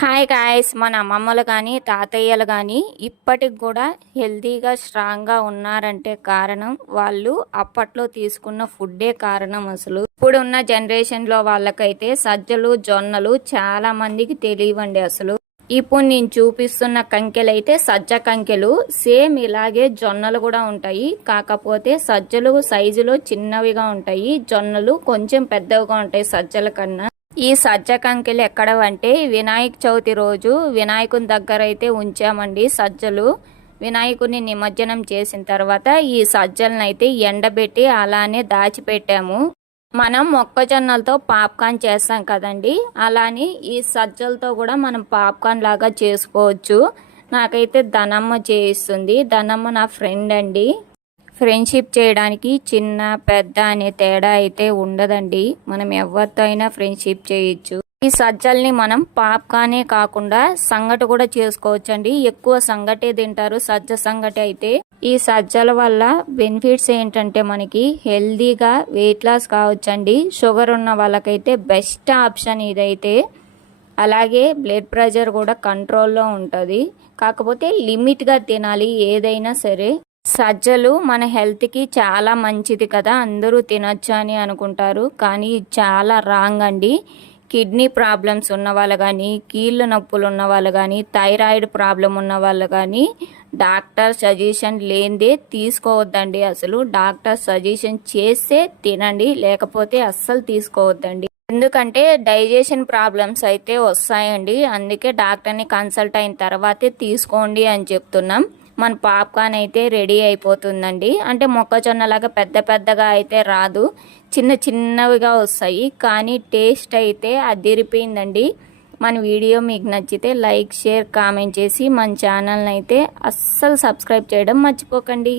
Hi guys, మన అమ్మమ్మలు కానీ తాతయ్యలు కానీ ఇప్పటికి కూడా హెల్తీగా స్ట్రాంగ్గా ఉన్నారంటే కారణం వాళ్ళు అప్పట్లో తీసుకున్న ఫుడ్డే కారణం. అసలు ఇప్పుడున్న జనరేషన్లో వాళ్ళకైతే సజ్జలు జొన్నలు చాలా మందికి తెలియవండి. అసలు ఇప్పుడు నేను చూపిస్తున్న కంకెలు అయితే సజ్జ కంకెలు, సేమ్ ఇలాగే జొన్నలు కూడా ఉంటాయి. కాకపోతే సజ్జలు సైజులో చిన్నవిగా ఉంటాయి, జొన్నలు కొంచెం పెద్దవిగా ఉంటాయి సజ్జల కన్నా. ఈ సజ్జ కంకెలు ఎక్కడవంటే వినాయక చవితి రోజు వినాయకుని దగ్గర అయితే ఉంచామండి సజ్జలు. వినాయకుని నిమజ్జనం చేసిన తర్వాత ఈ సజ్జలను అయితే ఎండబెట్టి అలానే దాచిపెట్టాము. మనం మొక్కజొన్నలతో పాప్కార్న్ చేస్తాం కదండి, అలానే ఈ సజ్జలతో కూడా మనం పాప్కార్న్ లాగా చేసుకోవచ్చు. నాకైతే ధనమ్మ చేయిస్తుంది. ధనమ్మ నా ఫ్రెండ్ అండి. ఫ్రెండ్షిప్ చేయడానికి చిన్న పెద్ద అనే తేడా అయితే ఉండదండి. మనం ఎవరితో అయినా ఫ్రెండ్షిప్ చేయొచ్చు. ఈ సజ్జల్ని మనం పాప్కార్నే కాకుండా సంగటి కూడా చేసుకోవచ్చండి. ఎక్కువ సంగటే తింటారు సజ్జ సంగటి అయితే. ఈ సజ్జల వల్ల బెనిఫిట్స్ ఏంటంటే మనకి హెల్దీగా వెయిట్ లాస్ కావచ్చండి. షుగర్ ఉన్న వాళ్ళకైతే బెస్ట్ ఆప్షన్ ఇదైతే. అలాగే బ్లడ్ ప్రెషర్ కూడా కంట్రోల్లో ఉంటుంది. కాకపోతే లిమిట్గా తినాలి ఏదైనా సరే. సజ్జలు మన హెల్త్కి చాలా మంచిది కదా, అందరూ తినొచ్చు అని అనుకుంటారు, కానీ చాలా రాంగ్ అండి. కిడ్నీ ప్రాబ్లమ్స్ ఉన్న వాళ్ళు కానీ, కీళ్ళ నొప్పులు ఉన్న వాళ్ళు కానీ, థైరాయిడ్ ప్రాబ్లం ఉన్న వాళ్ళు కానీ డాక్టర్ సజెషన్ లేనిదే తీసుకోవద్దండి. అసలు డాక్టర్ సజెషన్ చేస్తే తినండి, లేకపోతే అస్సలు తీసుకోవద్దండి. ఎందుకంటే డైజెషన్ ప్రాబ్లమ్స్ అయితే వస్తాయండి. అందుకే డాక్టర్ని కన్సల్ట్ అయిన తర్వాతే తీసుకోండి అని చెప్తున్నాం. మన పాప్కార్న్ అయితే రెడీ అయిపోతుందండి. అంటే మొక్కజొన్నలాగా పెద్ద పెద్దగా అయితే రాదు, చిన్న చిన్నవిగా వస్తాయి, కానీ టేస్ట్ అయితే అదిరిపోయిందండి. మన వీడియో మీకు నచ్చితే లైక్ షేర్ కామెంట్ చేసి మన ఛానల్ని అయితే అస్సలు సబ్స్క్రైబ్ చేయడం మర్చిపోకండి.